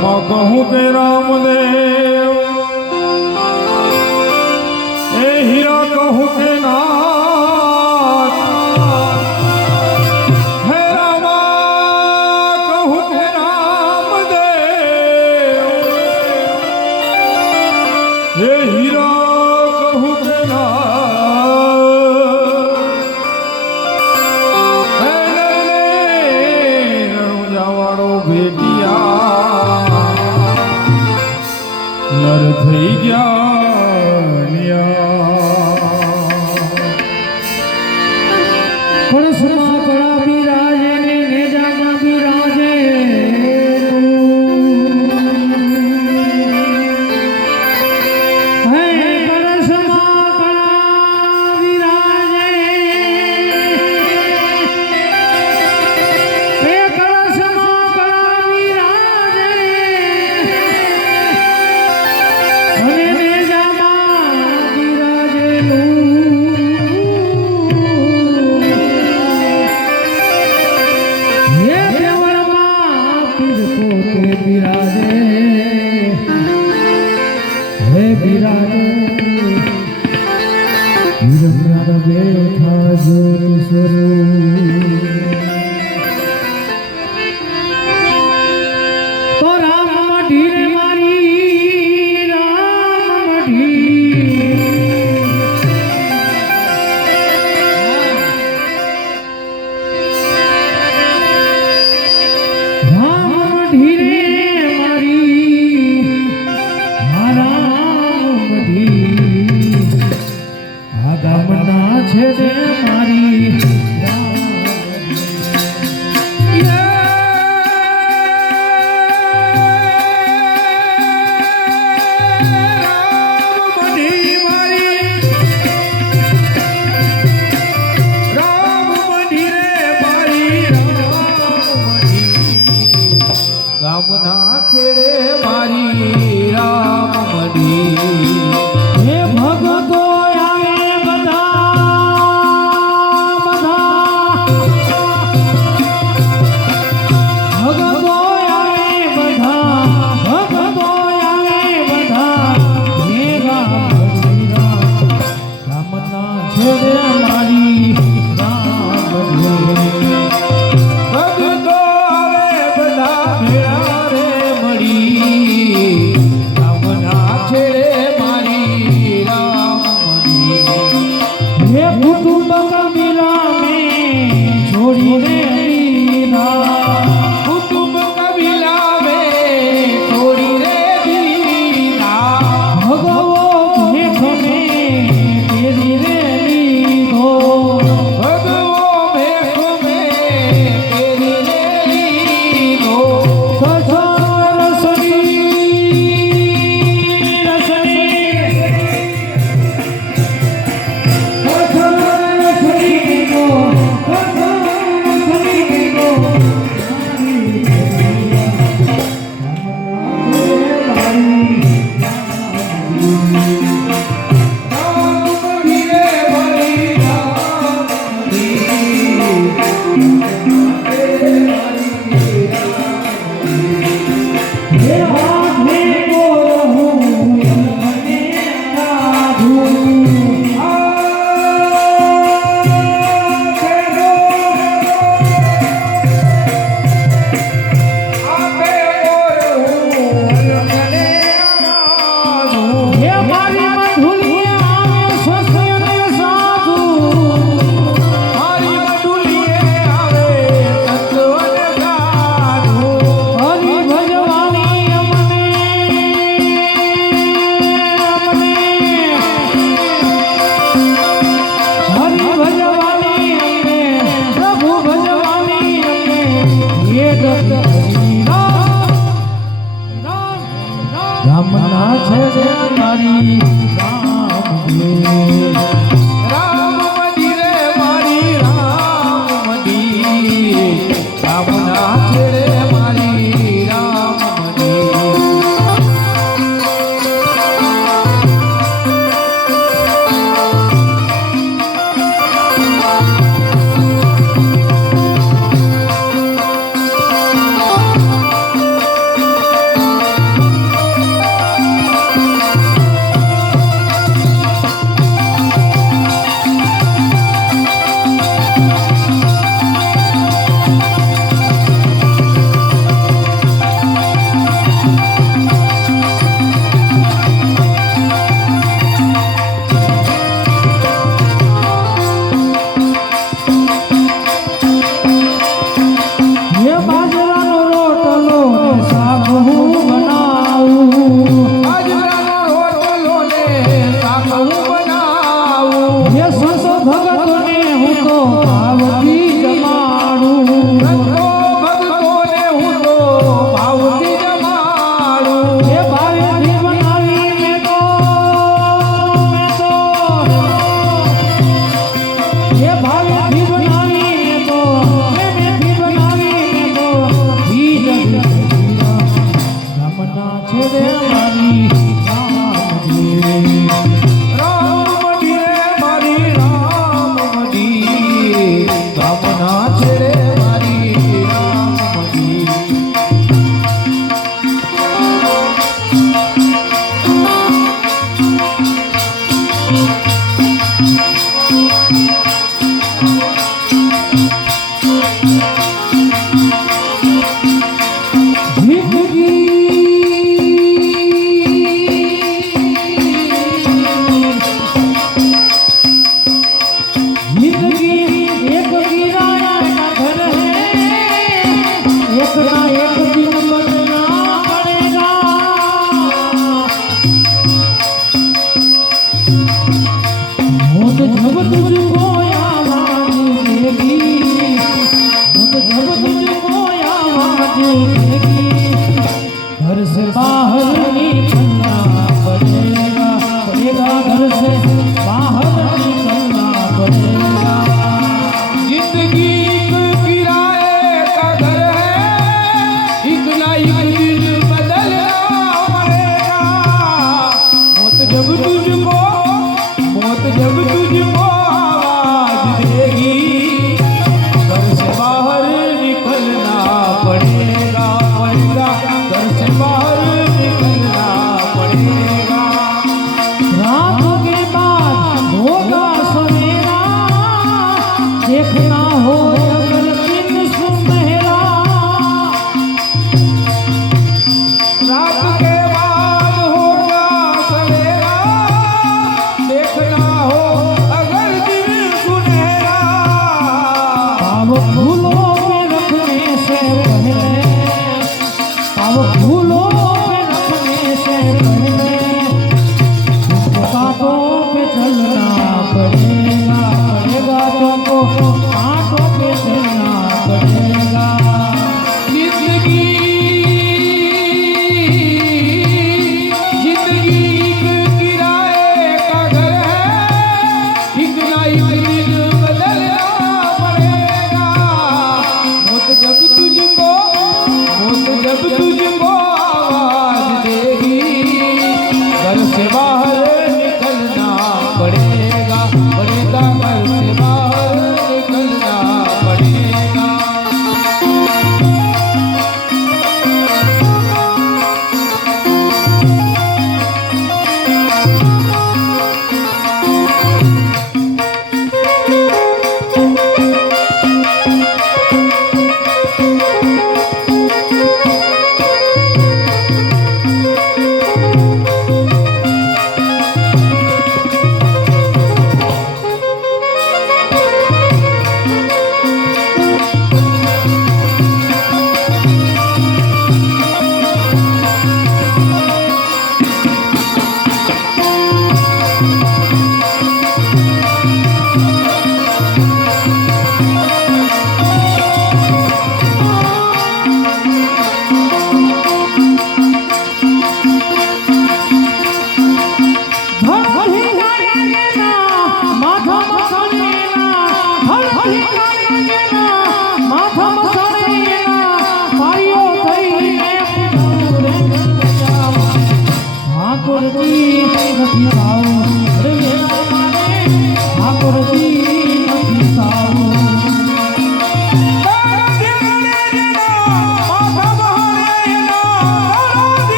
રામ કહું કે રામદેવ એ હીરા કહું કે નાથ હે રામા કહું કે રામદેવ એ હીરા કહું કે નાથ હે રણુજાવાળો ભેટિયા નર થઈ ગયા પરસમાં કળા બિરાજે ને નેજામાં બિરાજે હે પરસમાં કળા બિરાજે હે પરસમાં કળા બિરાજે અને નેજામાં બિરાજેલું બિરાજે હે બિરાજે હિરણ્ય બેઠા જ્યોતિ સ્વરૂપ તો રામ મઢી રે મારી રામ મઢી રામ મઢી રે છે દે મારી રામના છેડે મારી રામ મઢી હે ભગતો ભાવથી જમાડું સંતો ભક્તોને હું તો ભાવથી જમાડું. એ ભાવેથી બનાવી મેં તો એ ભાવેથી બનાવી મેં તો પ્રેમેથી બનાવી મેં તો બીજ ગામના છેડે મારી રામ મંદિરે મારી રામ મંદિર, ગામના છેડે મારી રામ મંદિર. जिंदगी एक किराया का घर है, एक ना एक दिन बदलना पड़ेगा। मौत जब तुझको आवाज देगी, मौत जब तुझको आवाज देगी, घर से बाहर निकलना पड़ेगा, पड़ेगा घर से बाहर निकलना पड़ेगा। जिंदगी एक किराए का घर है, एक ना एक दिन बदलना पड़ेगा. मौत जब तुझको आवाज देगी, घर से बाहर निकलना पड़ेगा, पड़ेगा घर से बाहर निकलना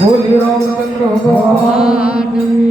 બોલી રામચંદ્ર ભગવાન